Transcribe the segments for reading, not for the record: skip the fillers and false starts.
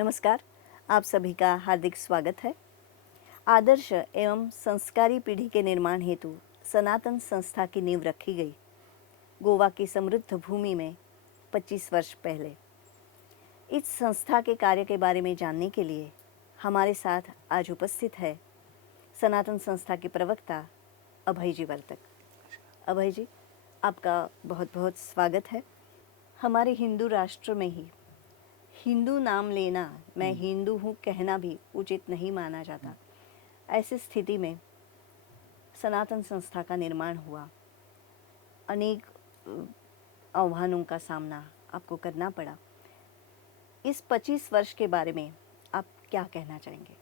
नमस्कार, आप सभी का हार्दिक स्वागत है। आदर्श एवं संस्कारी पीढ़ी के निर्माण हेतु सनातन संस्था की नींव रखी गई गोवा की समृद्ध भूमि में 25 वर्ष पहले। इस संस्था के कार्य के बारे में जानने के लिए हमारे साथ आज उपस्थित है सनातन संस्था के प्रवक्ता अभय जी वर्तक। अभय जी, आपका बहुत बहुत स्वागत है। हमारे हिंदू राष्ट्र में ही हिंदू नाम लेना, मैं हिंदू हूँ कहना भी उचित नहीं माना जाता। ऐसी स्थिति में सनातन संस्था का निर्माण हुआ। अनेक आह्वानों का सामना आपको करना पड़ा। इस 25 वर्ष के बारे में आप क्या कहना चाहेंगे?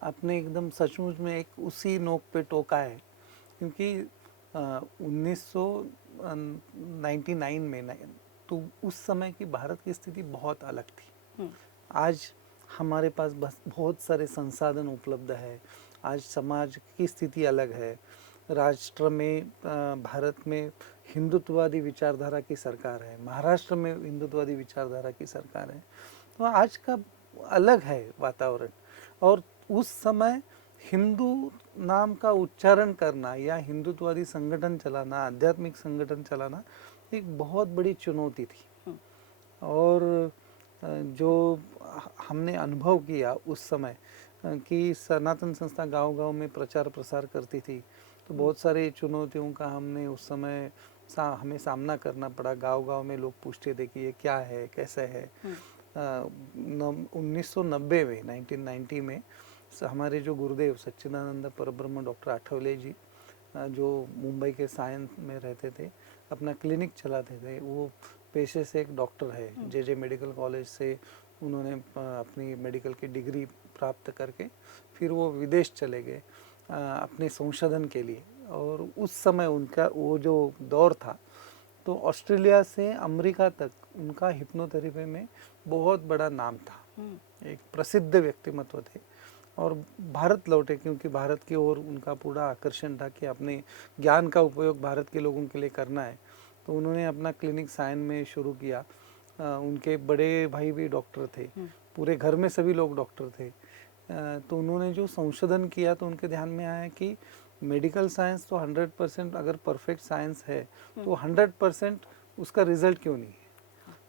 आपने एकदम सचमुच में एक उसी नोक पे टोका है, क्योंकि 1999 में तो उस समय की भारत की स्थिति बहुत अलग थी। आज हमारे पास बस बहुत सारे संसाधन उपलब्ध है। आज समाज की स्थिति अलग है। राष्ट्र में भारत में हिंदुत्ववादी विचारधारा की सरकार है, महाराष्ट्र में हिंदुत्ववादी विचारधारा की सरकार है। तो आज का अलग है वातावरण। और उस समय हिंदू नाम का उच्चारण करना या हिंदुत्ववादी संगठन चलाना, आध्यात्मिक संगठन चलाना एक बहुत बड़ी चुनौती थी। और जो हमने अनुभव किया उस समय कि सनातन संस्था गांव-गांव में प्रचार प्रसार करती थी, तो बहुत सारी चुनौतियों का हमने उस समय हमें सामना करना पड़ा। गांव-गांव में लोग पूछते थे कि ये क्या है, कैसे है। 1990 में 1990 में हमारे जो गुरुदेव सच्चिदानंद परब्रह्म डॉक्टर आठवले जी, जो मुंबई के सायंस में रहते थे, अपना क्लिनिक चलाते थे। वो पेशे से एक डॉक्टर है। जे मेडिकल कॉलेज से उन्होंने अपनी मेडिकल की डिग्री प्राप्त करके फिर वो विदेश चले गए अपने संशोधन के लिए। और उस समय उनका वो जो दौर था, तो ऑस्ट्रेलिया से अमेरिका तक उनका हिप्नोथेरेपी में बहुत बड़ा नाम था। एक प्रसिद्ध व्यक्तिमत्व थे और भारत लौटे, क्योंकि भारत की ओर उनका पूरा आकर्षण था कि अपने ज्ञान का उपयोग भारत के लोगों के लिए करना है। तो उन्होंने अपना क्लिनिक सायन में शुरू किया। उनके बड़े भाई भी डॉक्टर थे, पूरे घर में सभी लोग डॉक्टर थे। तो उन्होंने जो संशोधन किया तो उनके ध्यान में आया कि मेडिकल साइंस तो 100% अगर परफेक्ट साइंस है तो 100% उसका रिजल्ट क्यों नहीं है।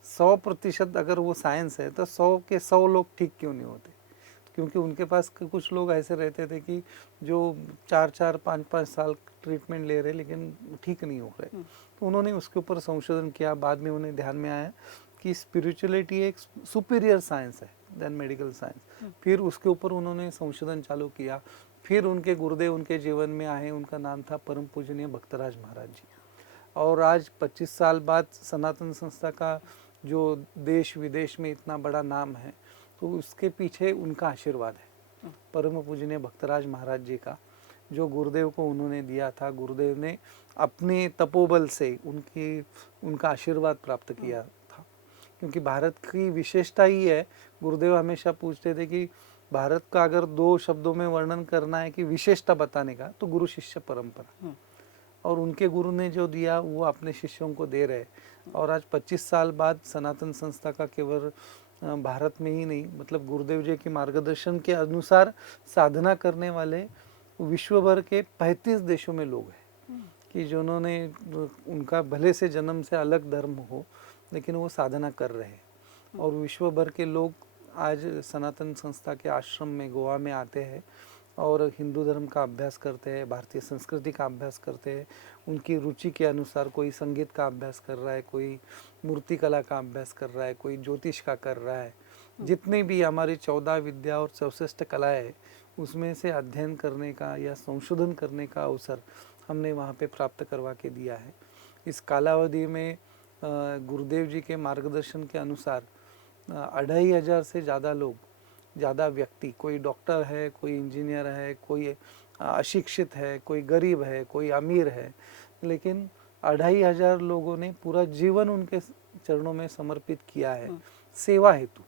100% अगर वो साइंस है तो 100 के 100 लोग ठीक क्यों नहीं होते। क्योंकि उनके पास कुछ लोग ऐसे रहते थे कि जो 4-4, 5-5 साल ट्रीटमेंट ले रहे लेकिन ठीक नहीं हो रहे। तो उन्होंने उसके ऊपर संशोधन किया। बाद में उन्हें ध्यान में आया कि स्पिरिचुअलिटी एक सुपीरियर साइंस है देन मेडिकल साइंस। फिर उसके ऊपर उन्होंने संशोधन चालू किया। फिर उनके गुरुदेव उनके जीवन में आए, उनका नाम था परम पूजनीय भक्तराज महाराज जी। और आज 25 साल बाद सनातन संस्था का जो देश विदेश में इतना बड़ा नाम है, तो उसके पीछे उनका आशीर्वाद है, परम पूजनीय भक्तराज महाराज जी का, जो गुरुदेव को उन्होंने दिया था। गुरुदेव ने अपने तपोबल से उनका आशीर्वाद प्राप्त किया था। क्योंकि भारत की विशेषता ही है, गुरुदेव हमेशा पूछते थे कि भारत का अगर 2 शब्दों में वर्णन करना है कि विशेषता बताने का, तो गुरु शिष्य परंपरा। और उनके गुरु ने जो दिया वो अपने शिष्यों को दे रहे। और आज 25 साल बाद सनातन संस्था का केवल भारत में ही नहीं, मतलब गुरुदेव जी के मार्गदर्शन के अनुसार साधना करने वाले विश्व भर के 35 देशों में लोग हैं कि जिन्होंने उनका भले से जन्म से अलग धर्म हो लेकिन वो साधना कर रहे हैं। और विश्व भर के लोग आज सनातन संस्था के आश्रम में गोवा में आते हैं और हिंदू धर्म का अभ्यास करते हैं, भारतीय संस्कृति का अभ्यास करते हैं। उनकी रुचि के अनुसार कोई संगीत का अभ्यास कर रहा है, कोई मूर्ति कला का अभ्यास कर रहा है, कोई ज्योतिष का कर रहा है। जितनी भी हमारी 14 विद्या और 64 कलाएं है, उसमें से अध्ययन करने का या संशोधन करने का अवसर हमने वहाँ पे प्राप्त करवा के दिया है। इस कालावधि में गुरुदेव जी के मार्गदर्शन के अनुसार 2500 से ज़्यादा व्यक्ति, कोई डॉक्टर है, कोई इंजीनियर है, कोई अशिक्षित है, कोई गरीब है, कोई अमीर है, लेकिन 2500 लोगों ने पूरा जीवन उनके चरणों में समर्पित किया है सेवा हेतु।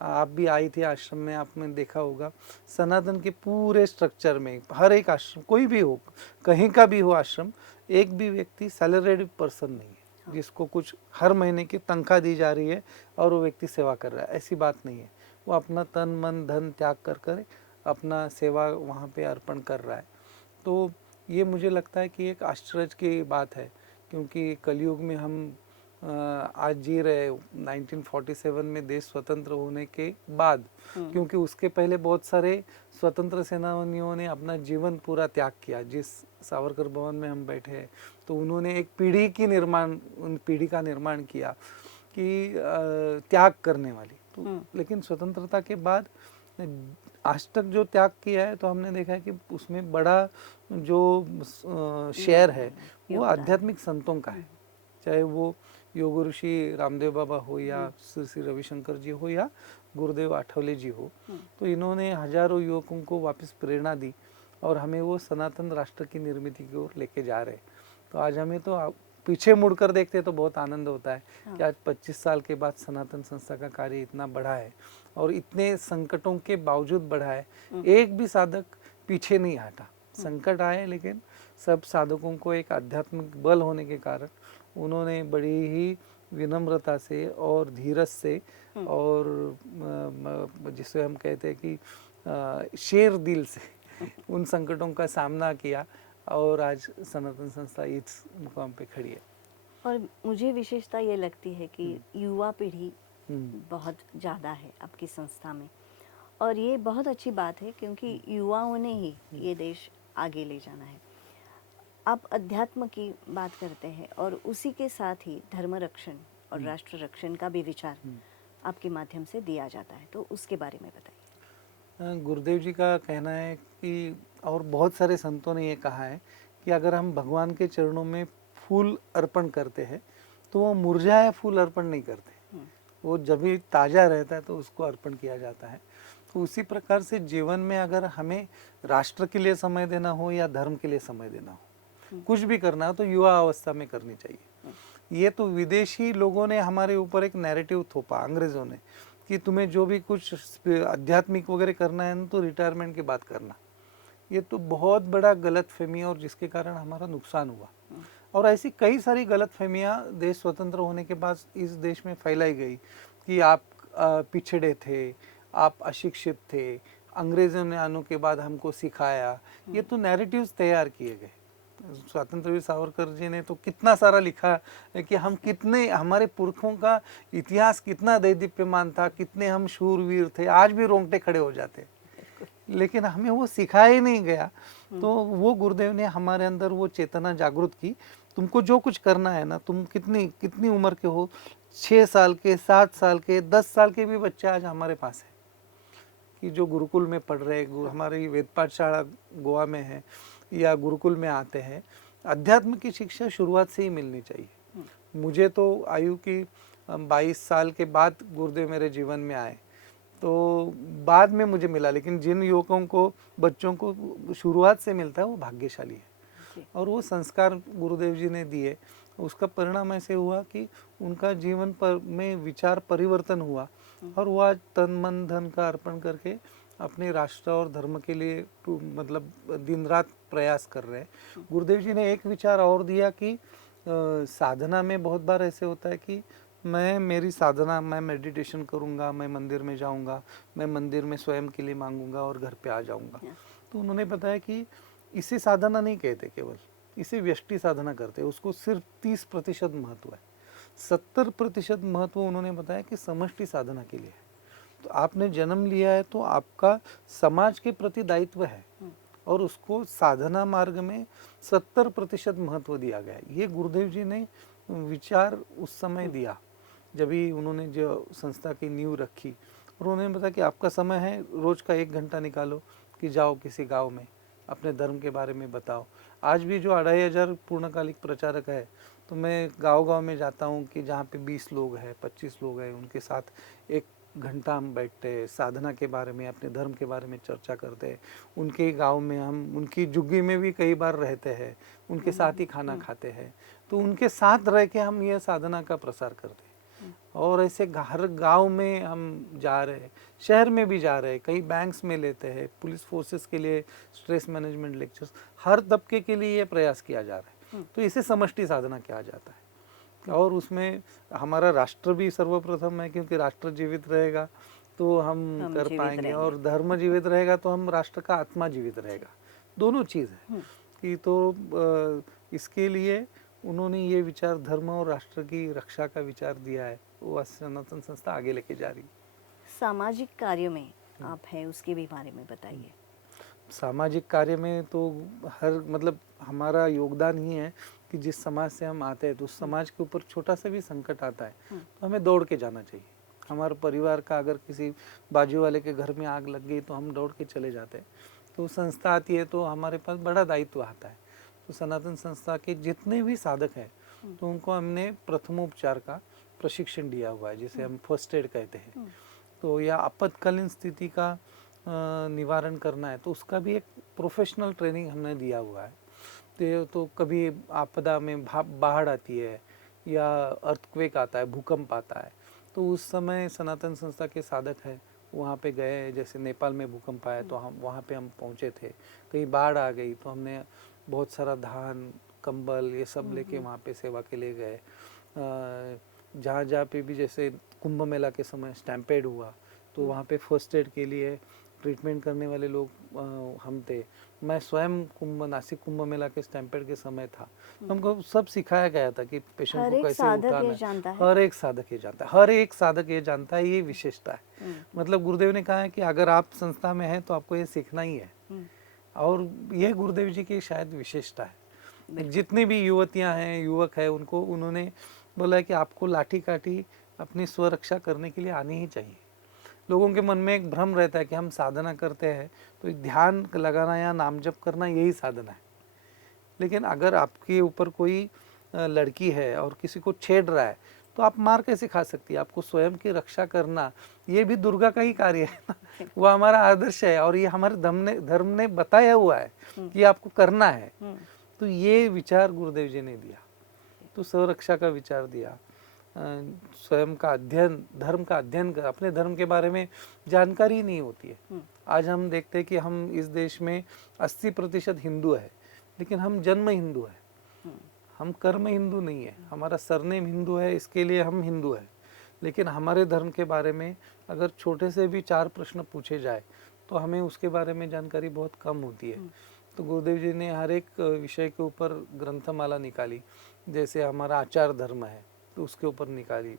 आप भी आई थी आश्रम में, आपने देखा होगा सनातन के पूरे स्ट्रक्चर में हर एक आश्रम, कोई भी हो, कहीं का भी हो आश्रम, एक भी व्यक्ति सैलरीड पर्सन नहीं है। जिसको कुछ हर महीने की तनख्वाह दी जा रही है और वो व्यक्ति सेवा कर रहा है, ऐसी बात नहीं है। वो अपना तन मन धन त्याग कर कर अपना सेवा वहाँ पे अर्पण कर रहा है। तो ये मुझे लगता है कि एक आश्चर्य की बात है, क्योंकि कलयुग में हम आज जी रहे 1947 में देश स्वतंत्र होने के बाद, क्योंकि उसके पहले बहुत सारे स्वतंत्र सेनानियों ने अपना जीवन पूरा त्याग किया। जिस सावरकर भवन में हम बैठे हैं तो उन्होंने एक पीढ़ी का निर्माण किया कि त्याग करने वाली। तो लेकिन स्वतंत्रता के बाद आज तक जो त्याग किया है तो हमने देखा है कि उसमें बड़ा जो शेयर है वो आध्यात्मिक संतों का है, चाहे वो योग ऋषि रामदेव बाबा हो या श्री रविशंकर जी हो या गुरुदेव आठवले जी हो। तो इन्होंने हजारों युवकों को वापस प्रेरणा दी और हमें वो सनातन राष्ट्र की निर्मित की ओर लेके जा रहे। तो आज हमें तो पीछे मुड़कर देखते तो बहुत आनंद होता है कि आज 25 साल के बाद सनातन संस्था का कार्य इतना बढ़ा है और इतने संकटों के बावजूद बढ़ा है। एक भी साधक पीछे नहीं हटा। संकट आए लेकिन सब साधकों को एक आध्यात्मिक बल होने के कारण उन्होंने बड़ी ही विनम्रता से और धीरज से और जिसे हम कहते हैं कि शेर दिल से उन संकटों का सामना किया और आज सनातन संस्था इस मुकाम पे खड़ी है। और मुझे विशेषता ये लगती है कि युवा पीढ़ी बहुत ज़्यादा है आपकी संस्था में, और ये बहुत अच्छी बात है क्योंकि युवाओं ने ही ये देश आगे ले जाना है। आप अध्यात्म की बात करते हैं और उसी के साथ ही धर्म रक्षण और राष्ट्र रक्षण का भी विचार आपके माध्यम से दिया जाता है, तो उसके बारे में बताइए। गुरुदेव जी का कहना है कि, और बहुत सारे संतों ने ये कहा है कि अगर हम भगवान के चरणों में फूल अर्पण करते हैं तो वो मुरझाया फूल अर्पण नहीं करते, वो जब भी ताज़ा रहता है तो उसको अर्पण किया जाता है। तो उसी प्रकार से जीवन में अगर हमें राष्ट्र के लिए समय देना हो या धर्म के लिए समय देना हो, कुछ भी करना हो तो युवा अवस्था में करनी चाहिए। ये तो विदेशी लोगों ने हमारे ऊपर एक नैरेटिव थोपा, अंग्रेज़ों ने, कि तुम्हें जो भी कुछ आध्यात्मिक वगैरह करना है तो रिटायरमेंट के बाद करना। ये तो बहुत बड़ा गलत फहमी और जिसके कारण हमारा नुकसान हुआ। और ऐसी कई सारी गलत फहमियाँ देश स्वतंत्र होने के बाद इस देश में फैलाई गई कि आप पिछड़े थे, आप अशिक्षित थे, अंग्रेज़ों ने आने के बाद हमको सिखाया। ये तो नैरेटिव्स तैयार किए गए। स्वतंत्र वीर सावरकर जी ने तो कितना सारा लिखा है कि हम कितने, हमारे पुरखों का इतिहास कितना दैदीप्यमान था, कितने हम शूरवीर थे। आज भी रोंगटे खड़े हो जाते, लेकिन हमें वो सिखाया ही नहीं गया। तो वो गुरुदेव ने हमारे अंदर वो चेतना जागृत की, तुमको जो कुछ करना है ना, तुम कितनी उम्र के हो, 6 साल के, 7 साल के, 10 साल के भी बच्चे आज हमारे पास है कि जो गुरुकुल में पढ़ रहे, हमारी वेद पाठशाला गोवा में है या गुरुकुल में आते हैं। अध्यात्म की शिक्षा शुरुआत से ही मिलनी चाहिए। मुझे तो आयु की 22 साल के बाद गुरुदेव मेरे जीवन में आए, तो बाद में मुझे मिला, लेकिन जिन युवकों को, बच्चों को शुरुआत से मिलता है वो भाग्यशाली है। और वो संस्कार गुरुदेव जी ने दिए, उसका परिणाम ऐसे हुआ कि उनका जीवन पर में विचार परिवर्तन हुआ और वो आज तन मन धन का अर्पण करके अपने राष्ट्र और धर्म के लिए मतलब दिन रात प्रयास कर रहे हैं। गुरुदेव जी ने एक विचार और दिया कि साधना में बहुत बार ऐसे होता है कि मेरी साधना, मैं मेडिटेशन करूंगा, मैं मंदिर में जाऊंगा, मैं मंदिर में स्वयं के लिए मांगूंगा और घर पे आ जाऊंगा। तो उन्होंने बताया कि इसे साधना नहीं कहते, केवल इसे व्यष्टि साधना करते हैं। उसको सिर्फ 30% महत्व है, 70% महत्व उन्होंने बताया कि समष्टि साधना के लिए है। तो आपने जन्म लिया है तो आपका समाज के प्रति दायित्व है और उसको साधना मार्ग में 70% महत्व दिया गया है। ये गुरुदेव जी ने विचार उस समय दिया जब भी उन्होंने जो संस्था की नींव रखी, और उन्होंने बताया कि आपका समय है, रोज का 1 घंटा निकालो कि जाओ किसी गांव में अपने धर्म के बारे में बताओ। आज भी जो 2500 पूर्णकालिक प्रचारक है, तो मैं गांव-गांव में जाता हूं कि जहां पे 20 लोग हैं, 25 लोग हैं, उनके साथ 1 घंटा हम बैठते हैं, साधना के बारे में, अपने धर्म के बारे में चर्चा करते हैं। उनके गांव में हम उनकी झुग्गी में भी कई बार रहते हैं, उनके साथ ही खाना खाते हैं। तो उनके साथ रह के हम ये साधना का प्रसार करते हैं। और ऐसे हर गांव में हम जा रहे हैं, शहर में भी जा रहे हैं, कई बैंक्स में लेते हैं, पुलिस फोर्सेस के लिए स्ट्रेस मैनेजमेंट लेक्चर्स, हर तबके के लिए ये प्रयास किया जा रहा है। तो इसे समष्टि साधना कहा जाता है। और उसमें हमारा राष्ट्र भी सर्वप्रथम है, क्योंकि राष्ट्र जीवित रहेगा तो हम कर जीवित पाएंगे, रहेंगे। और धर्म जीवित रहेगा तो हम राष्ट्र का आत्मा जीवित रहेगा। दोनों चीज़ है कि तो इसके लिए उन्होंने ये विचार धर्म और राष्ट्र की रक्षा का विचार दिया है, वो सनातन संस्था आगे लेके जा रही है। सामाजिक कार्य में आप हैं, उसके भी बारे में बताइए। सामाजिक कार्य में तो हर मतलब हमारा योगदान ही है कि जिस समाज से हम आते हैं तो उस समाज के ऊपर छोटा सा भी संकट आता है तो हमें दौड़ के जाना चाहिए। हमारे परिवार का अगर किसी बाजू वाले के घर में आग लग गई तो हम दौड़ के चले जाते हैं। तो संस्था आती है तो हमारे पास बड़ा दायित्व आता है। तो सनातन संस्था के जितने भी साधक हैं तो उनको हमने प्रथमोपचार का प्रशिक्षण दिया हुआ है, जिसे हम फर्स्ट एड कहते हैं। तो या आपातकालीन स्थिति का निवारण करना है तो उसका भी एक प्रोफेशनल ट्रेनिंग हमने दिया हुआ है। तो कभी आपदा में बाढ़ आती है या अर्थक्वेक आता है, भूकंप आता है, तो उस समय सनातन संस्था के साधक हैं वहाँ पे गए। जैसे नेपाल में भूकंप आया तो हम वहाँ पे हम पहुँचे थे। कहीं बाढ़ आ गई तो हमने बहुत सारा धान, कंबल ये सब लेके वहाँ पे सेवा के लिए गए। जहाँ जहाँ पे भी जैसे कुंभ मेला के समय स्टैम्पेड हुआ तो वहाँ पे फर्स्ट एड के लिए ट्रीटमेंट करने वाले लोग हम थे। मैं स्वयं नासिक कुंभ मेला के स्टैम्पेड के समय था। हमको सब सिखाया गया था कि पेशेंट हर को एक कैसे साधक उठाना ये है। जानता है। हर एक साधक ये जानता है, हर एक साधक ये जानता है, ये विशेषता है। मतलब गुरुदेव ने कहा है कि अगर आप संस्था में हैं तो आपको ये सीखना ही है, और ये गुरुदेव जी की शायद विशेषता है। जितनी भी युवतियां हैं, युवक है, उनको उन्होंने बोला है कि आपको लाठी काठी अपनी स्वरक्षा करने के लिए आनी ही चाहिए। लोगों के मन में एक भ्रम रहता है कि हम साधना करते हैं तो ध्यान लगाना या नाम जप करना यही साधना है। लेकिन अगर आपके ऊपर कोई लड़की है और किसी को छेड़ रहा है तो आप मार कैसे खा सकती है? आपको स्वयं की रक्षा करना ये भी दुर्गा का ही कार्य है ना। वो हमारा आदर्श है और ये हमारे धर्म ने बताया हुआ है कि आपको करना है। तो ये विचार गुरुदेव जी ने दिया, तो स्वरक्षा का विचार दिया। स्वयं का अध्ययन, धर्म का अध्ययन कर, अपने धर्म के बारे में जानकारी नहीं होती है। आज हम देखते हैं कि हम इस देश में 80% हिंदू है, लेकिन हम जन्म हिंदू है, हम कर्म हिंदू नहीं है। हमारा सरनेम हिंदू है, इसके लिए हम हिंदू है। लेकिन हमारे धर्म के बारे में अगर छोटे से भी 4 प्रश्न पूछे जाए तो हमें उसके बारे में जानकारी बहुत कम होती है। तो गुरुदेव जी ने हर एक विषय के ऊपर ग्रंथमाला निकाली। जैसे हमारा आचार धर्म है तो उसके ऊपर निकाली,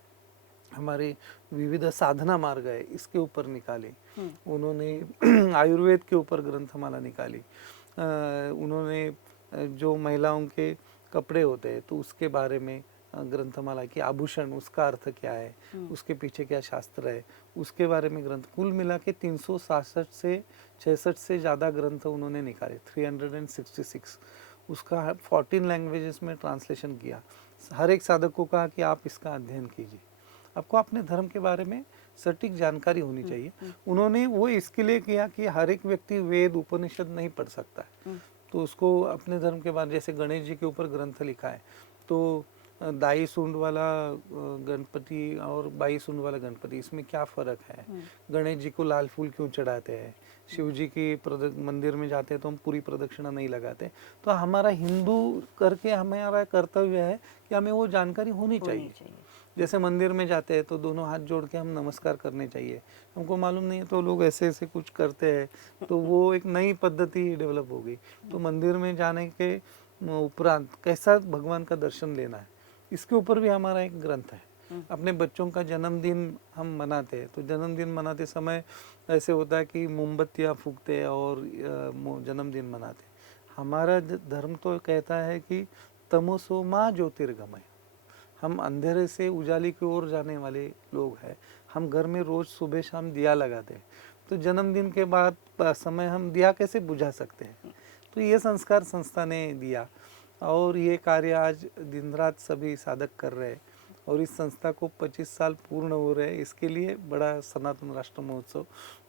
हमारे विविध साधना मार्ग है इसके ऊपर निकाली। उन्होंने आयुर्वेद के ऊपर ग्रंथमाला निकाली। उन्होंने जो महिलाओं के कपड़े होते हैं तो उसके बारे में ग्रंथमाला की, आभूषण उसका अर्थ क्या है, उसके पीछे क्या शास्त्र है, उसके बारे में ग्रंथ। कुल मिला के 366 से 66 से ज़्यादा ग्रंथ उन्होंने निकाले, 366। उसका 14 लैंग्वेजेस में ट्रांसलेशन किया। हर एक साधक को कहा कि आप इसका अध्ययन कीजिए, आपको अपने धर्म के बारे में सटीक जानकारी होनी चाहिए। उन्होंने वो इसके लिए किया कि हर एक व्यक्ति वेद उपनिषद नहीं पढ़ सकता है, तो उसको अपने धर्म के बारे, जैसे गणेश जी के ऊपर ग्रंथ लिखा है तो दाई सूंड वाला गणपति और बाई सूंड वाला गणपति, इसमें क्या फ़र्क है? गणेश जी को लाल फूल क्यों चढ़ाते हैं? शिव जी की मंदिर में जाते हैं तो हम पूरी प्रदक्षिणा नहीं लगाते। तो हमारा हिंदू करके हमारा कर्तव्य है कि हमें वो जानकारी होनी चाहिए। जैसे मंदिर में जाते हैं तो दोनों हाथ जोड़ के हम नमस्कार करने चाहिए, हमको मालूम नहीं है तो लोग ऐसे ऐसे कुछ करते हैं तो वो एक नई पद्धति डेवलप हो गई। तो मंदिर में जाने के उपरांत कैसा भगवान का दर्शन लेना है, इसके ऊपर भी हमारा एक ग्रंथ है। अपने बच्चों का जन्मदिन हम मनाते हैं तो जन्मदिन मनाते समय ऐसे होता है कि मोमबत्तियाँ फूकते हैं और जन्मदिन मनाते हैं। हमारा धर्म तो कहता है कि तमसो माँ ज्योतिर्गमय, हम अंधेरे से उजाले की ओर जाने वाले लोग हैं। हम घर में रोज सुबह शाम दिया लगाते हैं, तो जन्मदिन के बाद समय हम दिया कैसे बुझा सकते हैं? तो ये संस्कार संस्था ने दिया और ये कार्य आज दिन रात सभी साधक कर रहे हैं। और इस संस्था को 25 साल पूर्ण हो रहे हैं, इसके लिए बड़ा सनातन राष्ट्र महोत्सव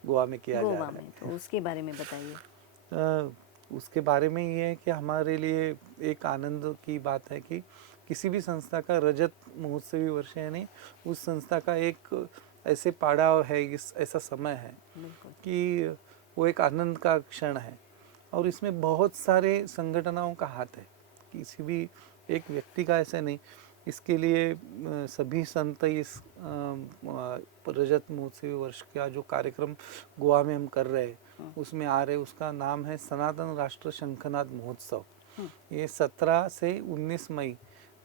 गोवा में किया जा रहा है। तो उसके बारे में बताइए। उसके बारे में ये है कि हमारे लिए एक आनंद की बात है कि किसी भी संस्था का रजत महोत्सवी वर्ष है नहीं, उस संस्था का एक ऐसे पड़ाव है, इस ऐसा समय है कि वो एक आनंद का क्षण है। और इसमें बहुत सारे संगठनों का हाथ है, किसी भी एक व्यक्ति का ऐसे नहीं। इसके लिए सभी संत इस रजत महोत्सवी वर्ष का जो कार्यक्रम गोवा में हम कर रहे हैं उसमें आ रहे, उसका नाम है सनातन राष्ट्र शंखनाद महोत्सव। ये 17 से 19 मई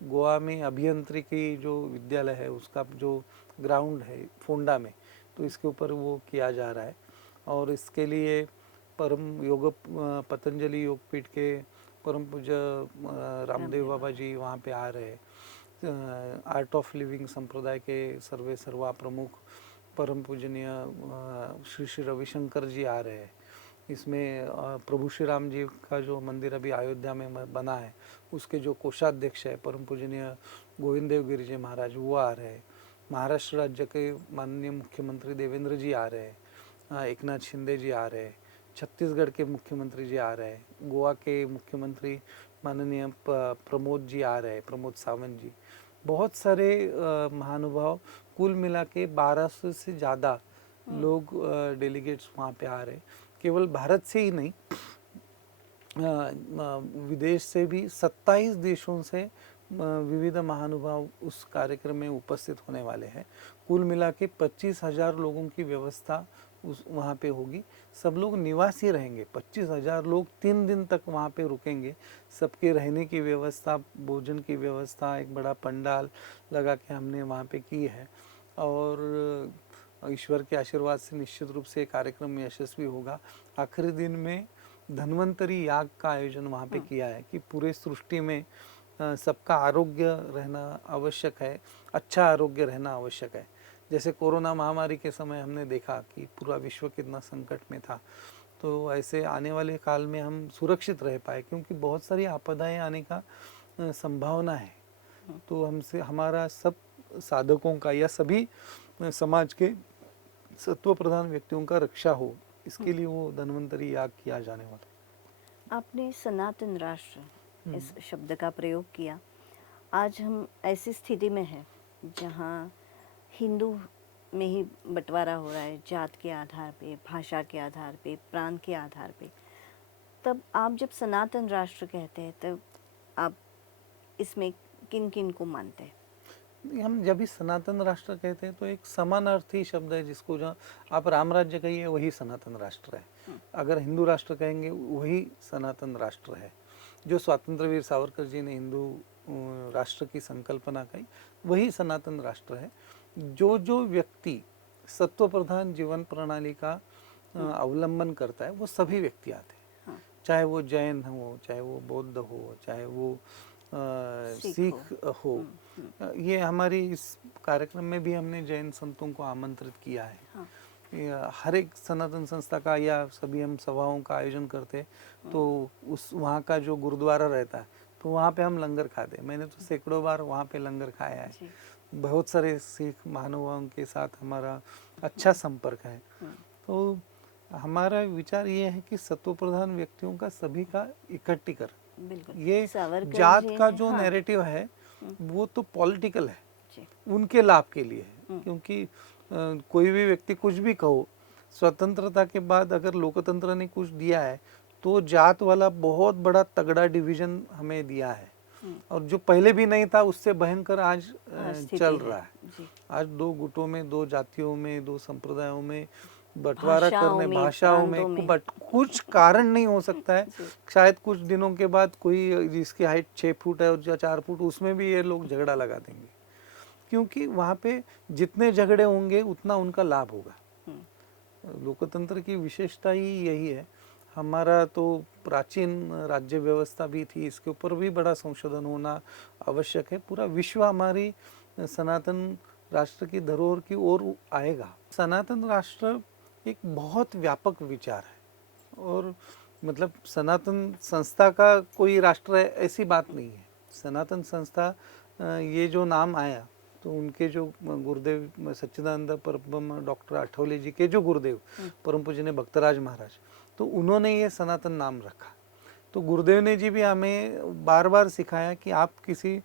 गोवा में अभियांत्रिकी जो विद्यालय है उसका जो ग्राउंड है फोंडा में, तो इसके ऊपर वो किया जा रहा है। और इसके लिए परम योग पतंजलि योगपीठ के परम पूज्य रामदेव बाबा जी वहाँ पे आ रहे हैं। आर्ट ऑफ लिविंग संप्रदाय के सर्वे सर्वा प्रमुख परम पूजनीय श्री श्री रविशंकर जी आ रहे हैं। इसमें प्रभु श्री राम जी का जो मंदिर अभी अयोध्या में बना है उसके जो कोषाध्यक्ष है परम पूजनीय गोविंद देव गिरी जी महाराज वो आ रहे हैं। महाराष्ट्र राज्य के माननीय मुख्यमंत्री देवेंद्र जी आ रहे हैं, एकनाथ शिंदे जी आ रहे हैं, छत्तीसगढ़ के मुख्यमंत्री जी आ रहे हैं, गोवा के मुख्यमंत्री माननीय प्रमोद जी आ रहे हैं, प्रमोद सावंत जी, बहुत सारे महानुभाव, कुल मिला के 1200 से ज़्यादा लोग डेलीगेट्स वहाँ पे आ रहे हैं। केवल भारत से ही नहीं, विदेश से भी 27 देशों से विविध महानुभाव उस कार्यक्रम में उपस्थित होने वाले हैं। कुल मिला के 25,000 लोगों की व्यवस्था उस वहाँ पे होगी। सब लोग निवासी रहेंगे, 25,000 लोग 3 दिन तक वहाँ पे रुकेंगे। सबके रहने की व्यवस्था, भोजन की व्यवस्था, एक बड़ा पंडाल लगा के हमने वहाँ पे की है। और ईश्वर के आशीर्वाद से निश्चित रूप से कार्यक्रम यशस्वी होगा। आखिरी दिन में धन्वंतरी याग का आयोजन वहाँ पे किया है कि पूरे सृष्टि में सबका आरोग्य रहना आवश्यक है, अच्छा आरोग्य रहना आवश्यक है। जैसे कोरोना महामारी के समय हमने देखा कि पूरा विश्व कितना संकट में था, तो ऐसे आने वाले काल में हम सुरक्षित रह पाए, क्योंकि बहुत सारी आपदाएं आने का संभावना है। तो हमसे हमारा सब साधकों का या सभी समाज के सत्व प्रधान व्यक्तियों का रक्षा हो, इसके लिए वो धन्वंतरी याग किया जाने वाला। आपने सनातन राष्ट्र इस शब्द का प्रयोग किया। आज हम ऐसी स्थिति में हैं जहाँ हिंदू में ही बंटवारा हो रहा है, जात के आधार पे, भाषा के आधार पे, प्रांत के आधार पे। तब आप जब सनातन राष्ट्र कहते हैं तब आप इसमें किन किन को मानते हैं? हम जब भी सनातन राष्ट्र कहते हैं तो एक समानार्थी शब्द है, जिसको जो आप राम राज्य कहिए वही सनातन राष्ट्र है, अगर हिंदू राष्ट्र कहेंगे वही सनातन राष्ट्र है। जो स्वतंत्र वीर सावरकर जी ने हिंदू राष्ट्र की संकल्पना कही वही सनातन राष्ट्र है। जो जो व्यक्ति सत्व प्रधान जीवन प्रणाली का अवलंबन करता है वो सभी व्यक्ति आते हैं, चाहे वो जैन हो, चाहे वो बौद्ध हो, चाहे वो सिख हो। ये हमारी इस कार्यक्रम में भी हमने जैन संतों को आमंत्रित किया है। हर एक सनातन संस्था का या सभी हम सभाओं का आयोजन करते तो उस वहाँ का जो गुरुद्वारा रहता है तो वहाँ पे हम लंगर खाते। मैंने तो सैकड़ों बार वहाँ पे लंगर खाया है। बहुत सारे सिख महानुभावों के साथ हमारा अच्छा संपर्क है। तो हमारा विचार ये है कि सत्व प्रधान व्यक्तियों का सभी का इकट्ठीकरण, ये जात का जो नैरेटिव है वो तो पॉलिटिकल है, उनके लाभ के लिए है। क्योंकि कोई भी व्यक्ति कुछ भी कहो, स्वतंत्रता के बाद अगर लोकतंत्र ने कुछ दिया है तो जात वाला बहुत बड़ा तगड़ा डिवीजन हमें दिया है, और जो पहले भी नहीं था उससे भयंकर आज चल रहा है। आज दो गुटों में, दो जातियों में, दो संप्रदायों में बंटवारा करने, भाषाओं में बट कुछ कारण नहीं हो सकता है। शायद कुछ दिनों के बाद कोई जिसकी हाइट 6 फुट है या 4 फुट, उसमें भी ये लोग झगड़ा लगा देंगे, क्योंकि वहाँ पे जितने झगड़े होंगे उतना उनका लाभ होगा। लोकतंत्र की विशेषता ही यही है। हमारा तो प्राचीन राज्य व्यवस्था भी थी, इसके ऊपर भी बड़ा संशोधन होना आवश्यक है। पूरा विश्व हमारी सनातन राष्ट्र की धरोहर की ओर आएगा। सनातन राष्ट्र एक बहुत व्यापक विचार है, और मतलब सनातन संस्था का कोई राष्ट्र है ऐसी बात नहीं है। सनातन संस्था ये जो नाम आया तो उनके जो गुरुदेव सच्चिदानंद परब्रह्म डॉक्टर आठवले जी के जो गुरुदेव परम पूज्य भक्तराज महाराज, तो उन्होंने ये सनातन नाम रखा। तो गुरुदेव ने जी भी हमें बार बार सिखाया कि आप किसी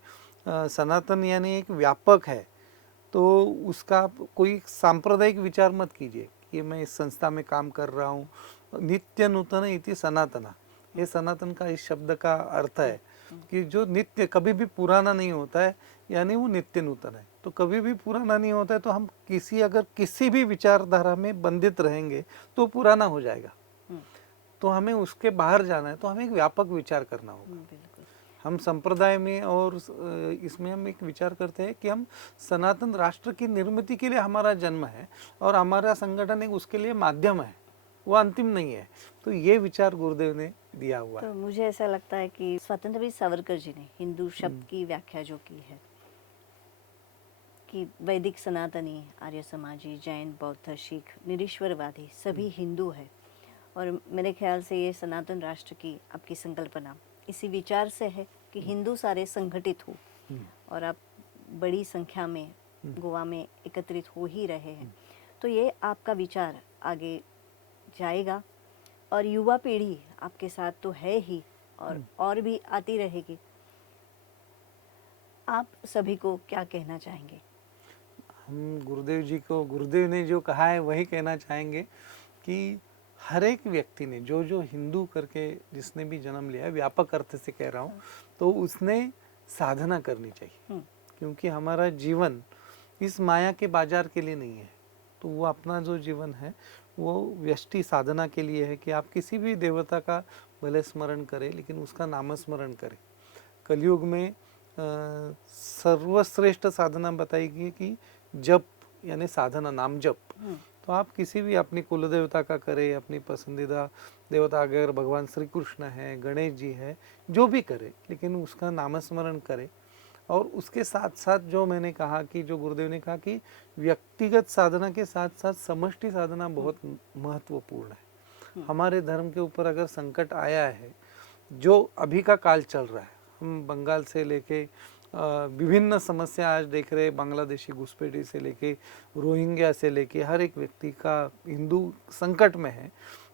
सनातन यानी एक व्यापक है तो उसका कोई सांप्रदायिक विचार मत कीजिए कि मैं इस संस्था में काम कर रहा हूँ। नित्य नूतन इति सनातना, ये सनातन का इस शब्द का अर्थ है कि जो नित्य कभी भी पुराना नहीं होता है, यानी वो नित्य नूतन है, तो कभी भी पुराना नहीं होता है। तो हम अगर किसी भी विचारधारा में बंधित रहेंगे तो पुराना हो जाएगा। तो हमें उसके बाहर जाना है, तो हमें एक व्यापक विचार करना होगा। बिल्कुल। हम संप्रदाय में और इसमें हम एक विचार करते हैं कि हम सनातन राष्ट्र की निर्मिति के लिए हमारा जन्म है और हमारा संगठन एक उसके लिए माध्यम है, वो अंतिम नहीं है। तो ये विचार गुरुदेव ने दिया हुआ है। तो मुझे ऐसा लगता है कि स्वतंत्र वीर सावरकर जी ने हिंदू शब्द की व्याख्या जो की है कि वैदिक, सनातनी, आर्य समाजी, जैन, बौद्ध, सिख, निरीश्वरवादी सभी हिंदू है। और मेरे ख्याल से ये सनातन राष्ट्र की आपकी संकल्पना इसी विचार से है कि हिंदू सारे संगठित हो, और आप बड़ी संख्या में गोवा में एकत्रित हो ही रहे हैं। तो ये आपका विचार आगे जाएगा और युवा पीढ़ी आपके साथ तो है ही, और भी आती रहेगी। आप सभी को क्या कहना चाहेंगे? हम गुरुदेव जी को, गुरुदेव ने जो कहा है वही कहना चाहेंगे कि हर एक व्यक्ति ने जो हिंदू करके जिसने भी जन्म लिया है, व्यापक अर्थ से कह रहा हूँ, तो उसने साधना करनी चाहिए। क्योंकि हमारा जीवन इस माया के बाजार के लिए नहीं है। तो वो अपना जो जीवन है वो व्यष्टि साधना के लिए है कि आप किसी भी देवता का भले स्मरण करें, लेकिन उसका नामस्मरण करें। कलयुग में सर्वश्रेष्ठ साधना बताई गई कि जप, यानी साधना, नाम जप। तो आप किसी भी अपनी कुल देवता का करें, अपनी पसंदीदा देवता अगर भगवान श्री कृष्ण है, गणेश जी है, जो भी करे, लेकिन उसका नामस्मरण करें। और उसके साथ साथ जो मैंने कहा कि जो गुरुदेव ने कहा कि व्यक्तिगत साधना के साथ साथ समष्टि साधना बहुत महत्वपूर्ण है। हमारे धर्म के ऊपर अगर संकट आया है, जो अभी का काल चल रहा है, हम बंगाल से लेके विभिन्न समस्या आज देख रहे, बांग्लादेशी घुसपैठी से लेके रोहिंग्या से लेके हर एक व्यक्ति का हिंदू संकट में है।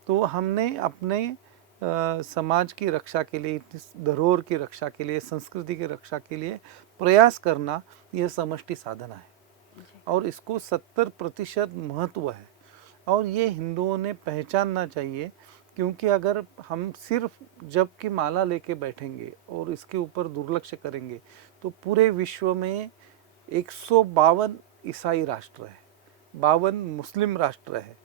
तो हमने अपने समाज की रक्षा के लिए, धरोहर की रक्षा के लिए, संस्कृति की रक्षा के लिए प्रयास करना, यह समष्टि साधना है और इसको 70% महत्व है। और ये हिंदुओं ने पहचानना चाहिए, क्योंकि अगर हम सिर्फ जप की माला लेके बैठेंगे और इसके ऊपर दुर्लक्ष्य करेंगे तो पूरे विश्व में 152 ईसाई राष्ट्र है, 52 मुस्लिम राष्ट्र है,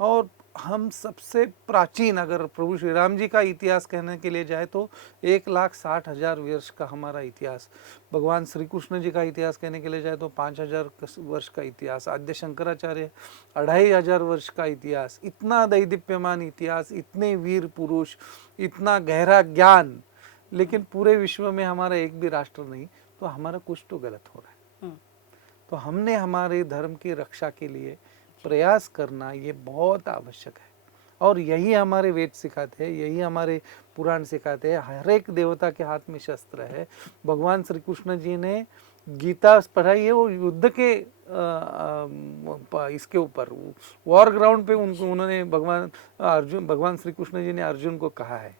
और हम सबसे प्राचीन, अगर प्रभु श्री राम जी का इतिहास कहने के लिए जाए तो 1,60,000 वर्ष का हमारा इतिहास, भगवान श्री कृष्ण जी का इतिहास कहने के लिए जाए तो 5,000 वर्ष का इतिहास, आद्य शंकराचार्य 2,500 वर्ष का इतिहास, इतना दैदीप्यमान इतिहास, इतने वीर पुरुष, इतना गहरा ज्ञान, लेकिन पूरे विश्व में हमारा एक भी राष्ट्र नहीं। तो हमारा कुछ तो गलत हो रहा है। तो हमने हमारे धर्म की रक्षा के लिए प्रयास करना ये बहुत आवश्यक है। और यही हमारे वेद सिखाते हैं, यही हमारे पुराण सिखाते हैं। हर एक देवता के हाथ में शस्त्र है। भगवान श्री कृष्ण जी ने गीता पढ़ाई है, वो युद्ध के इसके ऊपर वॉर ग्राउंड पे उन्होंने भगवान श्री कृष्ण जी ने अर्जुन को कहा है।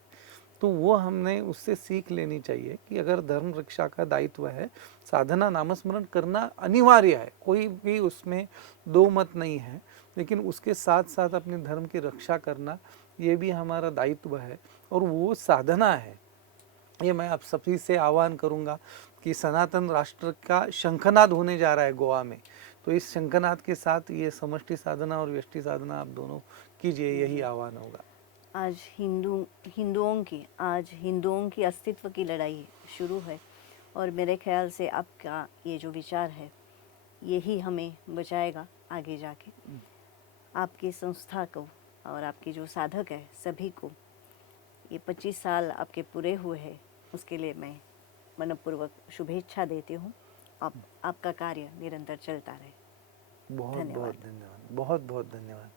तो वो हमने उससे सीख लेनी चाहिए कि अगर धर्म रक्षा का दायित्व है, साधना नामस्मरण करना अनिवार्य है, कोई भी उसमें दो मत नहीं है, लेकिन उसके साथ साथ अपने धर्म की रक्षा करना ये भी हमारा दायित्व है और वो साधना है। ये मैं आप सभी से आह्वान करूंगा कि सनातन राष्ट्र का शंखनाद होने जा रहा है गोवा में, तो इस शंखनाद के साथ ये समष्टि साधना और व्यष्टि साधना आप दोनों कीजिए, यही आह्वान होगा। आज हिंदुओं की अस्तित्व की लड़ाई शुरू है, और मेरे ख्याल से आपका ये जो विचार है यही हमें बचाएगा आगे जाके। आपकी संस्था को और आपके जो साधक है सभी को ये 25 साल आपके पूरे हुए हैं, उसके लिए मैं मनपूर्वक शुभेच्छा देती हूँ। आपका कार्य निरंतर चलता रहे। बहुत बहुत धन्यवाद, बहुत बहुत धन्यवाद।